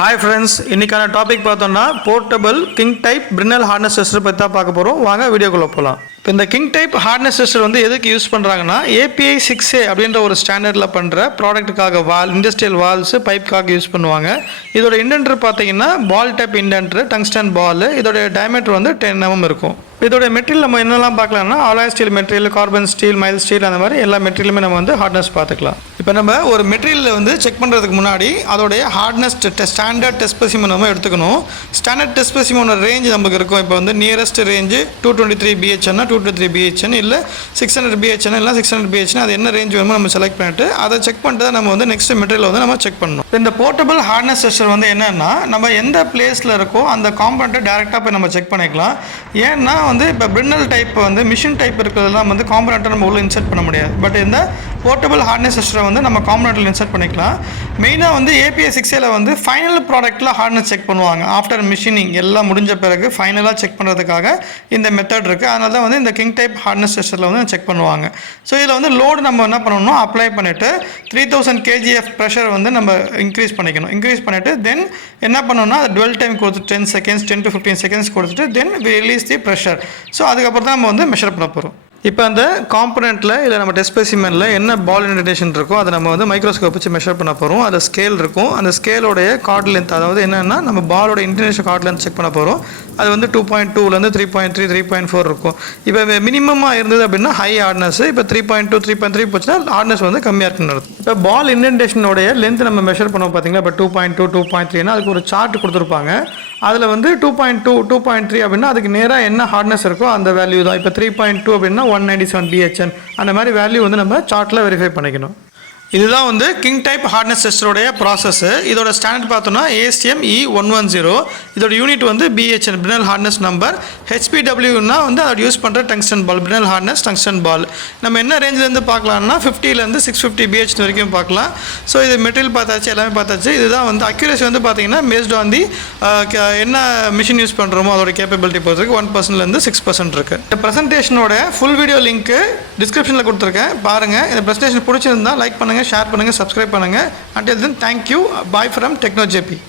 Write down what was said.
Hi friends, இன்னைக்கான topic பார்த்தோம்னா portable king type Brinell hardness tester பற்றி தான் பார்க்க போகிறோம். வாங்க வீடியோக்குள்ளே போகலாம். இப்போ இந்த கிங் டைப் ஹார்னஸ் டெஸ்டர் வந்து எதுக்கு யூஸ் பண்ணுறாங்கன்னா API 6A அப்படின்ற ஒரு ஸ்டாண்டர்டில் பண்ணுற ப்ராடக்ட்டுக்காக இண்டஸ்ட்ரியல் வால்ஸ் பைப்புக்காக யூஸ் பண்ணுவாங்க. இதோட இண்டென்டர் பார்த்தீங்கன்னா பால் டைப் இண்டென்டர் டங்ஸ்டன் பால். இதோட டயமீட்டர் வந்து 10 mm இருக்கும். இதோட மெட்டீரியல் நம்ம என்னெல்லாம் பார்க்கலாம்னா alloy steel material, carbon steel, mild steel, அந்த மாதிரி எல்லா மெட்டீரியலுமே நம்ம வந்து ஹார்ட்னஸ் பார்த்துக்கலாம். இப்போ நம்ம ஒரு மெட்டீரியலில் வந்து செக் பண்ணுறதுக்கு முன்னாடி அதோடைய ஹார்ட்னஸ் ஸ்டாண்டர்ட் டெஸ்ட் ஸ்பெசிமென் நம்ம எடுத்துக்கணும். ஸ்டாண்டர்ட் டெஸ்ட் ஸ்பெசிமெனோட ரேஞ்ச் நமக்கு இருக்கும். இப்போ வந்து நியரஸ்ட் ரேஞ்சு 223 BHN 223 BHN இல்லை 600 BHN இல்லை 600 BHN, அது என்ன ரேஞ்ச் வேணுமோ நம்ம செலக்ட் பண்ணிட்டு அதை செக் பண்ணிட்டு தான் நம்ம வந்து நெக்ஸ்ட் மெட்டீரியல் வந்து நம்ம செக் பண்ணணும். இந்த போர்ட்டபிள் ஹார்ட்னஸ் டெஸ்டர் வந்து என்னன்னா நம்ம எந்த பிளேஸில் இருக்கோ அந்த காம்பனண்ட்டை டேரெக்டாக போய் நம்ம செக் பண்ணிக்கலாம். ஏன்னா வந்து இப்போ பிரினல் டைப் வந்து மிஷின் டைப் இருக்கிறதெல்லாம் வந்து காம்பனண்ட்டை நம்ம உள்ள இன்சர்ட் பண்ண முடியாது. பட் இந்த போர்ட்டபிள் ஹார்ட்னஸ் டெஸ்டரை வந்து நம்ம காம்பனண்ட்டில் இன்சர்ட் பண்ணிக்கலாம். மெயினாக வந்து API 6A வந்து ஃபைனல் ப்ராடக்ட்டில் ஹார்ட்னஸ் செக் பண்ணுவாங்க. ஆஃப்டர் மிஷினிங் எல்லாம் முடிஞ்ச பிறகு ஃபைனலாக செக் பண்ணுறதுக்காக இந்த மெத்தட் இருக்குது. அதனால தான் வந்து இந்த கிங் டைப் ஹார்ட்னஸ் டெஸ்டரில் வந்து செக் பண்ணுவாங்க. ஸோ இதில் வந்து லோடு நம்ம என்ன பண்ணணும், அப்ளை பண்ணிவிட்டு 3000 kgf ப்ரெஷர் வந்து நம்ம இன்க்ரீஸ் பண்ணிவிட்டு தென் என்ன பண்ணணும்னா அது டுவெல் டைம் கொடுத்து 10 seconds 10 to 15 seconds கொடுத்துட்டு தென் ரிலீஸ் தி ப்ரெஷர். ஸோ அதுக்கப்புறம் தான் நம்ம வந்து மெஷர் பண்ண போகிறோம். இப்போ அந்த காம்பனண்ட்டில் இல்லை நம்ம டெஸ்ட் ஸ்பெசிமெனில் என்ன பால் இன்டென்டேஷன் இருக்கோ அதை நம்ம வந்து மைக்ரோஸ்கோப் வச்சு மெஷர் பண்ண போகிறோம். அதில் ஸ்கேல் இருக்கும். அந்த ஸ்கேலோடைய கார்ட் லென்த், அதாவது என்னென்னா நம்ம பாலோட இன்டர்நேஷனல் கார்ட் லென்த் செக் பண்ண போகிறோம். அது வந்து 2.2லேருந்து 3.3 3.4 இருக்கும். இப்போ மினிமமாக இருந்தது அப்படின்னா ஹை ஹார்ட்னஸ். இப்போ 3.2 3.3 போச்சுன்னா ஹார்ட்னஸ் வந்து கம்மியாக இருக்குன்னு அர்த்தம். இப்போ பால் இன்டென்டேஷனோடைய லென்த் நம்ம மெஷர் பண்ணோம் பார்த்தீங்களா. இப்போ 2.2 2.3னா அதுக்கு ஒரு சார்ட் கொடுத்துருப்பாங்க. அதில் வந்து 2.2 2.3 அப்படின்னா அதுக்கு நேராக என்ன ஹார்ட்னஸ் இருக்கோ அந்த வேல்யூ தான். இப்போ 3.2 அப்படின்னா 197 BHN, அந்த மாதிரி வேல்யூ வந்து நம்ம சார்ட்டில் வெரிஃபை பண்ணிக்கணும். இதுதான் வந்து கிங் டைப் ஹார்ட்னஸ் டெஸ்டருடைய ப்ராசஸ். இதோட ஸ்டாண்டர்ட் பார்த்தோம்னா ASTM E110. இதோட யூனிட் வந்து BHN பிரினல் ஹார்ட்னஸ் நம்பர். HPWனா வந்து அதை யூஸ் பண்ணுற டங்ஸ்டன் பால், பிரினல் ஹார்ட்னஸ் டங்ஸ்டன் பால். நம்ம என்ன ரேஞ்சிலேருந்து பார்க்கலாம்னா 50லேருந்து 650 BHN வரைக்கும் பார்க்கலாம். ஸோ இது மெட்டீரியல் பார்த்தாச்சு, எல்லாமே பார்த்தாச்சு. இதுதான் வந்து அக்யூரேசி வந்து பார்த்தீங்கன்னா பேஸ்ட் ஆன் தி என்ன மிஷின் யூஸ் பண்ணுறோமோ அதோட கேப்பபிலிட்டி பொறுத்தவரைக்கும் 1%லேருந்து 6% இருக்குது. இந்த ப்ரெசன்டேஷனோட ஃபுல் வீடியோ லிங்க்கு டிஸ்கிரிப்ஷனில் கொடுத்துருக்கேன், பாருங்கள். இந்த ப்ரெசன்டேஷன் பிடிச்சிருந்தால் லைக் பண்ணுங்கள், ஷேர் பண்ணுங்கள், சப்ஸ்கிரைப் பண்ணுங்கள். Until then, thank you. Bye from TechnoJP.